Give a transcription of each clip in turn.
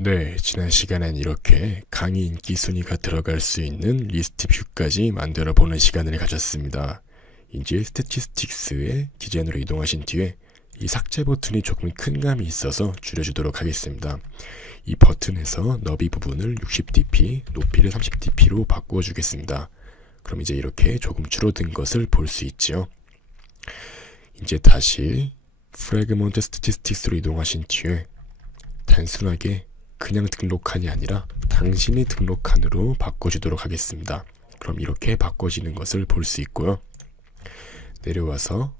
네, 지난 시간엔 이렇게 강의 인기 순위가 들어갈 수 있는 리스트 뷰까지 만들어 보는 시간을 가졌습니다. 이제 스태티스틱스의 디자인으로 이동하신 뒤에 이 삭제 버튼이 조금 큰 감이 있어서 줄여주도록 하겠습니다. 이 버튼에서 너비 부분을 60dp, 높이를 30dp로 바꾸어 주겠습니다. 그럼 이제 이렇게 조금 줄어든 것을 볼 수 있죠. 이제 다시 프래그먼트 스태티스틱스로 이동하신 뒤에 단순하게 그냥 등록한이 아니라 당신이 등록한으로 바꿔주도록 하겠습니다. 그럼 이렇게 바꿔지는 것을 볼 수 있고요. 내려와서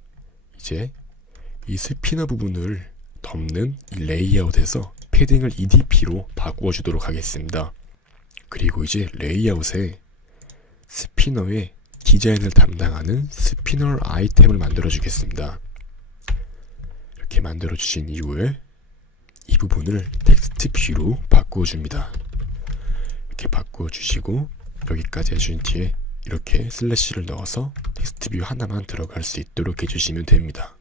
이제 이 스피너 부분을 덮는 이 레이아웃에서 패딩을 EDP로 바꾸어주도록 하겠습니다. 그리고 이제 레이아웃에 스피너의 디자인을 담당하는 스피너 아이템을 만들어 주겠습니다. 이렇게 만들어 주신 이후에 이 부분을 텍스트 뷰로 바꾸어 줍니다. 이렇게 바꾸어 주시고 여기까지 해준 뒤에 이렇게 슬래시를 넣어서 텍스트 뷰 하나만 들어갈 수 있도록 해주시면 됩니다.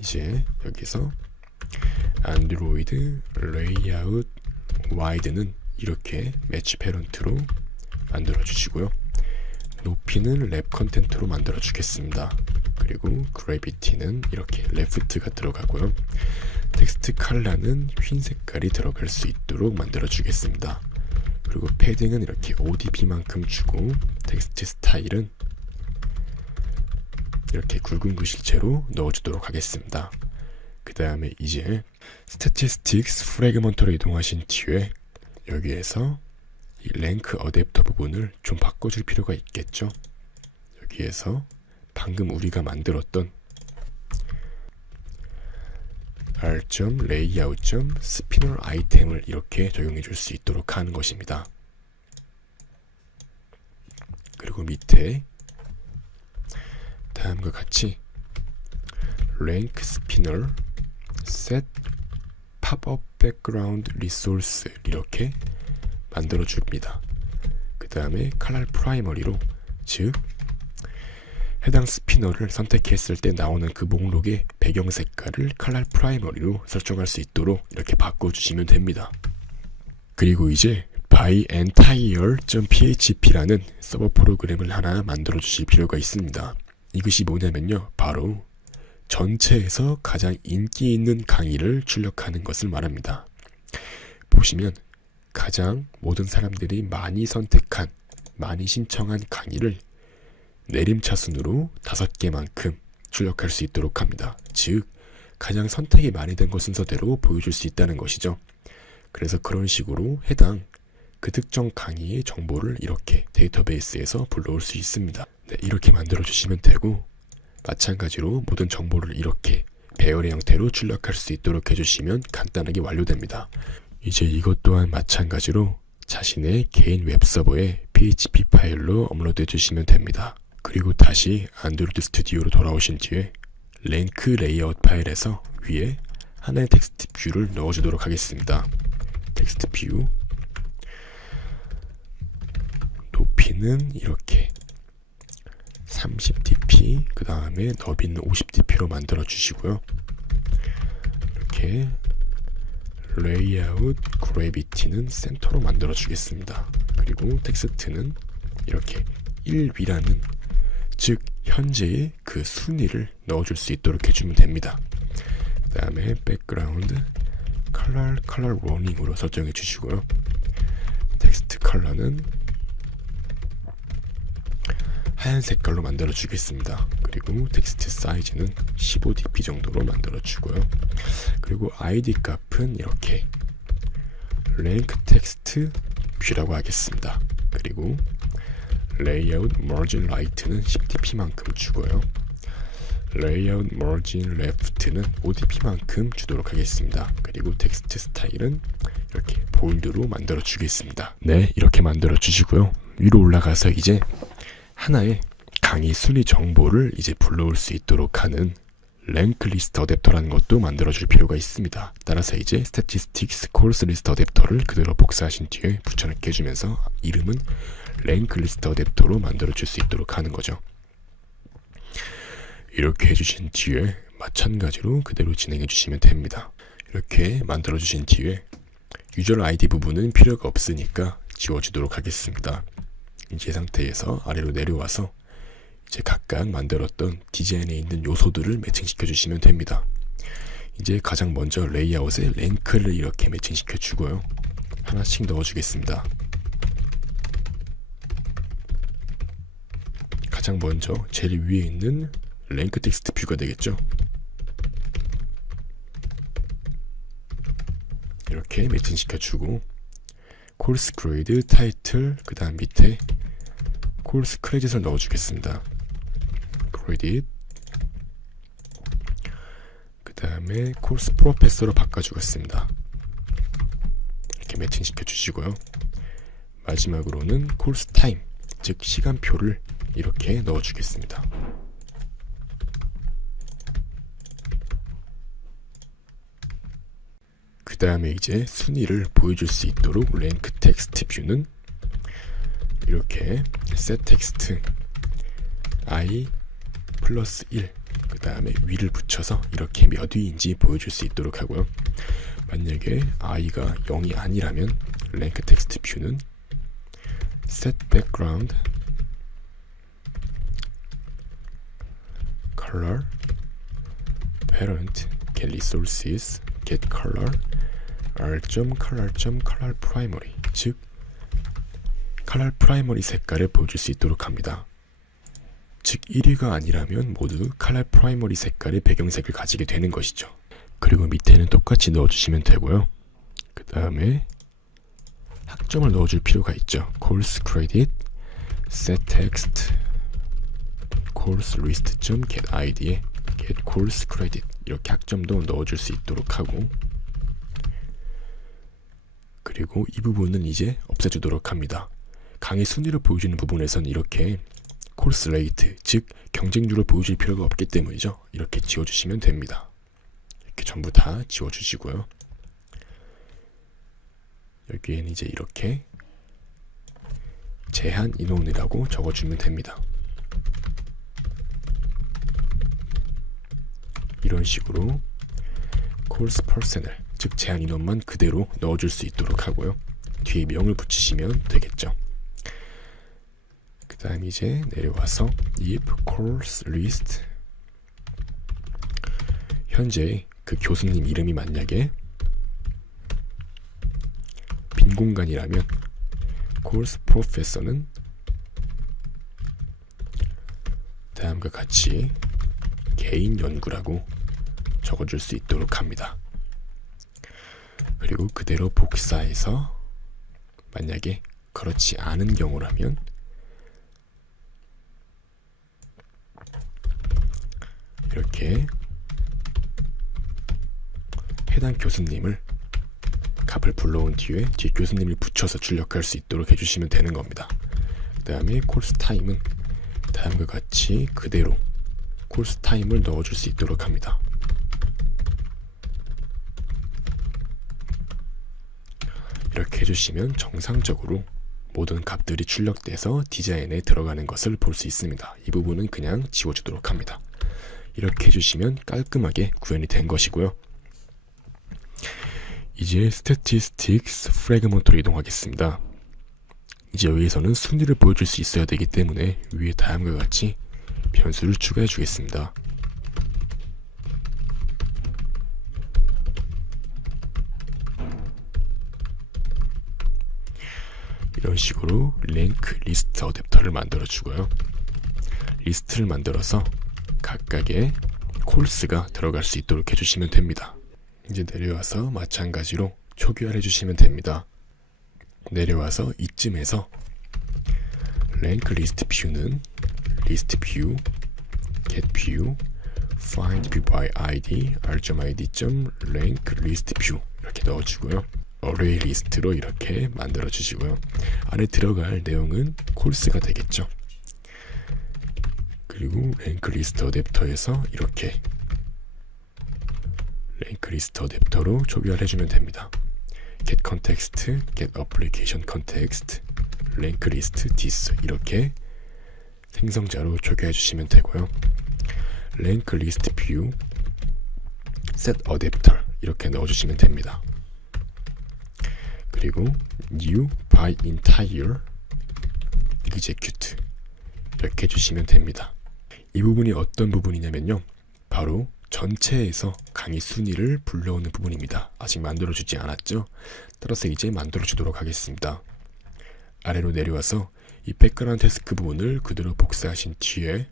이제 여기서 안드로이드 레이아웃 와이드는 이렇게 매치 패런트로 만들어 주시고요. 높이는 랩 컨텐트로 만들어 주겠습니다. 그리고 그래비티는 이렇게 레프트가 들어가고요. 텍스트 컬러는 흰 색깔이 들어갈 수 있도록 만들어 주겠습니다. 그리고 패딩은 이렇게 ODP만큼 주고 텍스트 스타일은 이렇게 굵은 글씨체로 넣어주도록 하겠습니다. 그 다음에 이제 스태티스틱스 프래그먼트로 이동하신 뒤에 여기에서 이 랭크 어댑터 부분을 좀 바꿔줄 필요가 있겠죠. 여기에서 방금 우리가 만들었던 r.layout.spinner 아이템을 이렇게 적용해 줄 수 있도록 하는 것입니다. 그리고 밑에 다음과 같이 rank spinner set pop-up background resource 이렇게 만들어 줍니다. 그 다음에 color primary로 즉 해당 스피너를 선택했을 때 나오는 그 목록의 배경 색깔을 컬러 프라이머리로 설정할 수 있도록 이렇게 바꿔주시면 됩니다. 그리고 이제 by entire.php라는 서버 프로그램을 하나 만들어 주실 필요가 있습니다. 이것이 뭐냐면요, 바로 전체에서 가장 인기 있는 강의를 출력하는 것을 말합니다. 보시면 가장 모든 사람들이 많이 선택한, 많이 신청한 강의를 내림차순으로 5개만큼 출력할 수 있도록 합니다. 즉 가장 선택이 많이 된 것 순서대로 보여줄 수 있다는 것이죠. 그래서 그런 식으로 해당 그 특정 강의의 정보를 이렇게 데이터베이스에서 불러올 수 있습니다. 네, 이렇게 만들어 주시면 되고, 마찬가지로 모든 정보를 이렇게 배열의 형태로 출력할 수 있도록 해주시면 간단하게 완료됩니다. 이제 이것 또한 마찬가지로 자신의 개인 웹서버에 PHP 파일로 업로드 해주시면 됩니다. 그리고 다시 안드로이드 스튜디오로 돌아오신 뒤에 랭크 레이아웃 파일에서 위에 하나의 텍스트 뷰를 넣어주도록 하겠습니다. 텍스트 뷰 높이는 이렇게 30dp, 그 다음에 너비는 50dp로 만들어 주시고요. 이렇게 레이아웃 그래비티는 센터로 만들어 주겠습니다. 그리고 텍스트는 이렇게 1위라는 즉 현재의 그 순위를 넣어줄 수 있도록 해주면 됩니다. 그 다음에 백그라운드 컬러 워닝으로 설정해 주시고요. 텍스트 컬러는 하얀 색깔로 만들어 주겠습니다. 그리고 텍스트 사이즈는 15dp 정도로 만들어 주고요. 그리고 ID 값은 이렇게 랭크 텍스트 뷰라고 하겠습니다. 그리고 레이아웃 머진 라이트는 10dp만큼 주고요. 레이아웃 머진 레프트는 5dp만큼 주도록 하겠습니다. 그리고 텍스트 스타일은 이렇게 볼드로 만들어 주겠습니다. 네, 이렇게 만들어 주시고요. 위로 올라가서 이제 하나의 강의 순위 정보를 이제 불러올 수 있도록 하는 랭크 리스트 어댑터라는 것도 만들어 줄 필요가 있습니다. 따라서 이제 스태티스틱스 코र्स 리스트 어댑터를 그대로 복사하신 뒤에 붙여넣기 해주면서 이름은 랭크 리스트 어댑터로 만들어 줄 수 있도록 하는 거죠. 이렇게 해주신 뒤에 마찬가지로 그대로 진행해 주시면 됩니다. 이렇게 만들어 주신 뒤에 유저 아이디 부분은 필요가 없으니까 지워주도록 하겠습니다. 이제 상태에서 아래로 내려와서 이제 각각 만들었던 디자인에 있는 요소들을 매칭시켜 주시면 됩니다. 이제 가장 먼저 레이아웃에 랭크를 이렇게 매칭시켜 주고요. 하나씩 넣어 주겠습니다. 가장 먼저 제일 위에 있는 랭크 텍스트 뷰가 되겠죠. 이렇게 매칭시켜 주고 콜스 그레이드 타이틀 그 다음 밑에 콜스 크레딧을 넣어 주겠습니다. 크레딧 그 다음에 콜스 프로페서로 바꿔주겠습니다. 이렇게 매칭시켜 주시고요. 마지막으로는 콜스 타임 즉 시간표를 이렇게 넣어 주겠습니다. 그 다음에 이제 순위를 보여줄 수 있도록 랭크 텍스트 뷰는 이렇게 set 텍스트 i 플러스 1 그 다음에 위를 붙여서 이렇게 몇 위인지 보여줄 수 있도록 하고요. 만약에 i가 0이 아니라면 랭크 텍스트 뷰는 set background color parent get resources get color r.color.color primary 즉 color primary 색깔을 보여줄 수 있도록 합니다. 즉 1위가 아니라면 모두 color primary 색깔의 배경색을 가지게 되는 것이죠. 그리고 밑에는 똑같이 넣어주시면 되고요. 그 다음에 학점을 넣어줄 필요가 있죠. course credit set text course list.get id에 get course credit 이렇게 학점도 넣어줄 수 있도록 하고 그리고 이 부분은 이제 없애주도록 합니다. 강의 순위를 보여주는 부분에선 이렇게 콜스 레이트 즉 경쟁률을 보여줄 필요가 없기 때문이죠. 이렇게 지워주시면 됩니다. 이렇게 전부 다 지워주시고요. 여기에는 이제 이렇게 제한 인원이라고 적어주면 됩니다. 이런 식으로 콜스 퍼센을 즉 제한 인원만 그대로 넣어줄 수 있도록 하고요. 뒤에 명을 붙이시면 되겠죠. 그 다음 이제 내려와서 if course list 현재 그 교수님 이름이 만약에 빈 공간이라면 course professor는 다음과 같이 개인 연구라고 적어줄 수 있도록 합니다. 그리고 그대로 복사해서 만약에 그렇지 않은 경우라면 이렇게 해당 교수님을 값을 불러온 뒤에 교수님을 붙여서 출력할 수 있도록 해주시면 되는 겁니다. 그 다음에 콜스 타임은 다음과 같이 그대로 콜스 타임을 넣어줄 수 있도록 합니다. 이렇게 해주시면 정상적으로 모든 값들이 출력돼서 디자인에 들어가는 것을 볼 수 있습니다. 이 부분은 그냥 지워주도록 합니다. 이렇게 해주시면 깔끔하게 구현이 된 것이고요. 이제 Statistics 프래그먼트로 이동하겠습니다. 이제 여기에서는 순위를 보여줄 수 있어야 되기 때문에 위에 다음과 같이 변수를 추가해 주겠습니다. 이런 식으로 랭크 리스트 어댑터를 만들어 주고요. 리스트를 만들어서 각각의 콜스가 들어갈 수 있도록 해주시면 됩니다. 이제 내려와서 마찬가지로 초기화를 해주시면 됩니다. 내려와서 이쯤에서 랭크 리스트 뷰는 리스트 뷰, get view, find view by id, r.id.rank list view 이렇게 넣어주고요. 어레이 리스트로 이렇게 만들어 주시고요. 안에 들어갈 내용은 콜스가 되겠죠. 그리고 랭크 리스트 어댑터에서 이렇게 랭크 리스트 어댑터로 초기화를 해주면 됩니다. get context, get application context, 랭크 리스트 this 이렇게 생성자로 초기화해 주시면 되고요. 랭크 리스트 뷰, set adapter 이렇게 넣어주시면 됩니다. 그리고 new by entire execute 이렇게 해주시면 됩니다. 이 부분이 어떤 부분이냐면요, 바로 전체에서 강의 순위를 불러오는 부분입니다. 아직 만들어주지 않았죠? 따라서 이제 만들어주도록 하겠습니다. 아래로 내려와서 이 백그라운드 태스크 부분을 그대로 복사하신 뒤에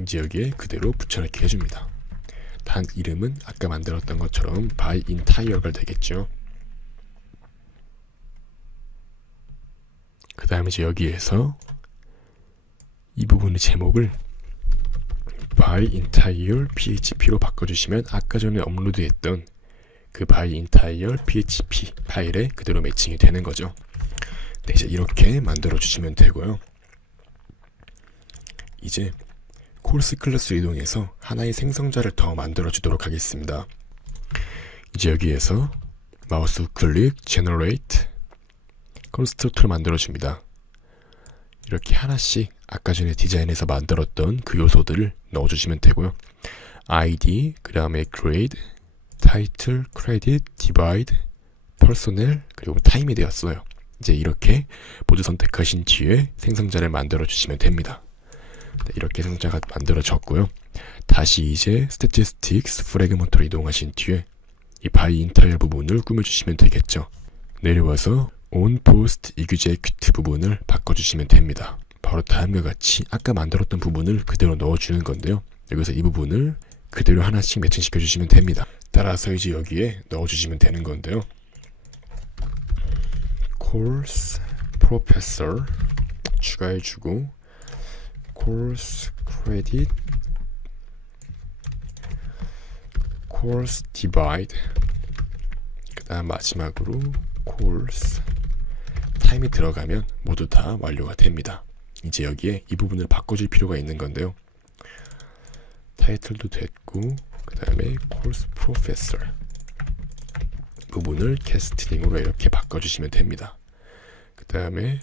이제 여기에 그대로 붙여넣기 해줍니다. 단 이름은 아까 만들었던 것처럼 by entire가 되겠죠. 그 다음에 이제 여기에서 이 부분의 제목을 by entire php로 바꿔주시면 아까 전에 업로드했던 그 by entire php 파일에 그대로 매칭이 되는 거죠. 네, 이제 이렇게 만들어 주시면 되고요. 이제 코urse 클래스로 이동해서 하나의 생성자를 더 만들어 주도록 하겠습니다. 이제 여기에서 마우스 우클릭 generate 컨스트럭터를 만들어 줍니다. 이렇게 하나씩 아까 전에 디자인에서 만들었던 그 요소들을 넣어주시면 되고요. id, 그 다음에 grade, title, credit, divide, personnel, 그리고 time이 되었어요. 이제 이렇게 모두 선택하신 뒤에 생성자를 만들어 주시면 됩니다. 네, 이렇게 생성자가 만들어졌고요. 다시 이제 statistics 프래그먼트로 이동하신 뒤에 이 by entire 부분을 꾸며주시면 되겠죠. 내려와서 on post execute 부분을 바꿔주시면 됩니다. 바로 다음과 같이 아까 만들었던 부분을 그대로 넣어주는 건데요. 여기서 이 부분을 그대로 하나씩 매칭시켜 주시면 됩니다. 따라서 이제 여기에 넣어주시면 되는 건데요. course professor 추가해주고 course credit, course divide, 그 다음 마지막으로 course time이 들어가면 모두 다 완료가 됩니다. 이제 여기에 이 부분을 바꿔줄 필요가 있는 건데요. 타이틀도 됐고, 그 다음에 course professor 부분을 캐스팅으로 이렇게 바꿔주시면 됩니다. 그 다음에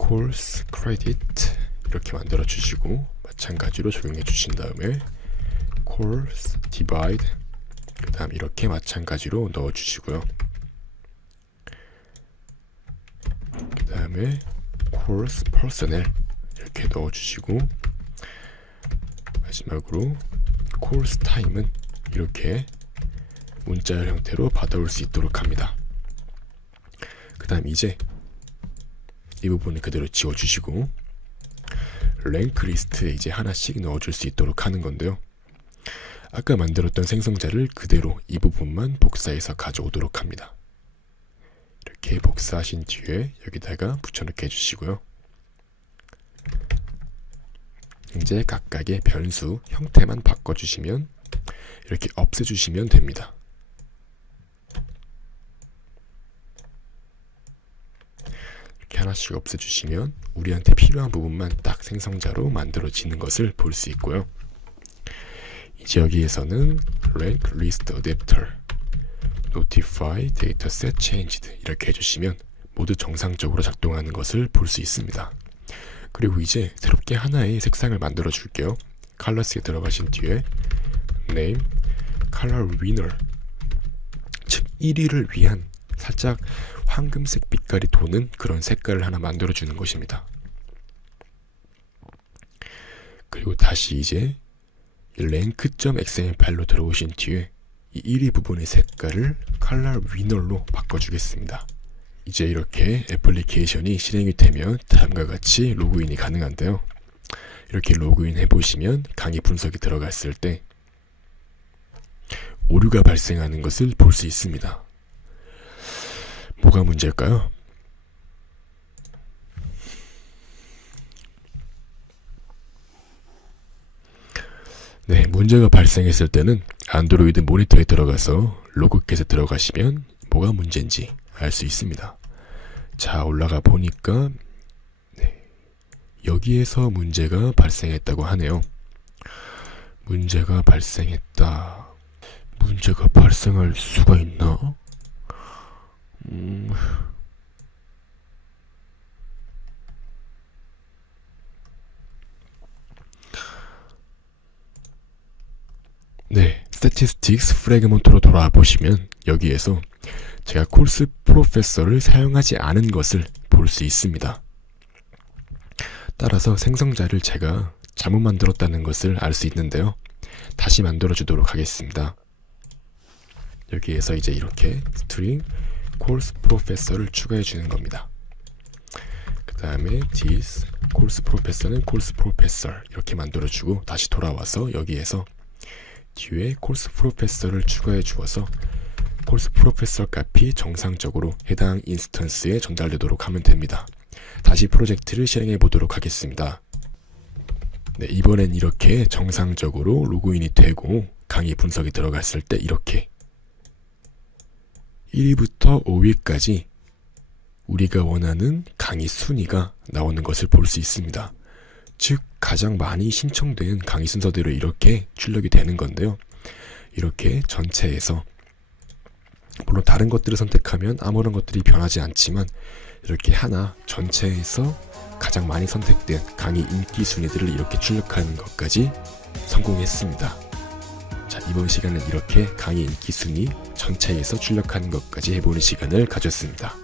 course credit 이렇게 만들어 주시고 마찬가지로 적용해 주신 다음에 course divide 그 다음 이렇게 마찬가지로 넣어 주시고요. 그 다음에 course personnel 이렇게 넣어 주시고 마지막으로 course time은 이렇게 문자열 형태로 받아올 수 있도록 합니다. 그 다음 이제 이 부분을 그대로 지워주시고 랭크 리스트에 이제 하나씩 넣어줄 수 있도록 하는 건데요. 아까 만들었던 생성자를 그대로 이 부분만 복사해서 가져오도록 합니다. 이렇게 복사하신 뒤에 여기다가 붙여넣기 해주시고요. 이제 각각의 변수 형태만 바꿔주시면 이렇게 없애주시면 됩니다. 이렇게 하나씩 없애주시면 우리한테 필요한 부분만 딱 생성자로 만들어지는 것을 볼 수 있고요. 이제 여기에서는 rank list adapter, notify dataset changed 이렇게 해주시면 모두 정상적으로 작동하는 것을 볼 수 있습니다. 그리고 이제 새롭게 하나의 색상을 만들어 줄게요. colors에 들어가신 뒤에 name, color winner, 즉 1위를 위한 살짝 황금색 빛깔이 도는 그런 색깔을 하나 만들어 주는 것입니다. 그리고 다시 이제 rank.xml 파일로 들어오신 뒤에 이 1위 부분의 색깔을 color winner로 바꿔주겠습니다. 이제 이렇게 애플리케이션이 실행이 되면 다음과 같이 로그인이 가능한데요. 이렇게 로그인 해보시면 강의 분석이 들어갔을 때 오류가 발생하는 것을 볼 수 있습니다. 뭐가 문제일까요? 네, 문제가 발생했을 때는 안드로이드 모니터에 들어가서 로그캣에 들어가시면 뭐가 문제인지 알 수 있습니다. 자, 올라가 보니까 네, 여기에서 문제가 발생했다고 하네요. 문제가 발생했다. 문제가 발생할 수가 있나? 스태티스틱스 프래그먼트로 돌아와 보시면 여기에서 제가 콜스 프로페서를 사용하지 않은 것을 볼 수 있습니다. 따라서 생성자를 제가 잘못 만들었다는 것을 알 수 있는데요. 다시 만들어 주도록 하겠습니다. 여기에서 이제 이렇게 스트링 콜스 프로페서를 추가해 주는 겁니다. 그 다음에 this 콜스 프로페서는 콜스 프로페서 이렇게 만들어 주고 다시 돌아와서 여기에서 뒤에 콜스 프로페서를 추가해 주어서 콜스 프로페서 값이 정상적으로 해당 인스턴스에 전달되도록 하면 됩니다. 다시 프로젝트를 실행해 보도록 하겠습니다. 네, 이번엔 이렇게 정상적으로 로그인이 되고 강의 분석이 들어갔을 때 이렇게 1위부터 5위까지 우리가 원하는 강의 순위가 나오는 것을 볼 수 있습니다. 즉 가장 많이 신청된 강의 순서대로 이렇게 출력이 되는 건데요. 이렇게 전체에서 물론 다른 것들을 선택하면 아무런 것들이 변하지 않지만 이렇게 하나 전체에서 가장 많이 선택된 강의 인기 순위들을 이렇게 출력하는 것까지 성공했습니다. 자, 이번 시간은 이렇게 강의 인기 순위 전체에서 출력하는 것까지 해보는 시간을 가졌습니다.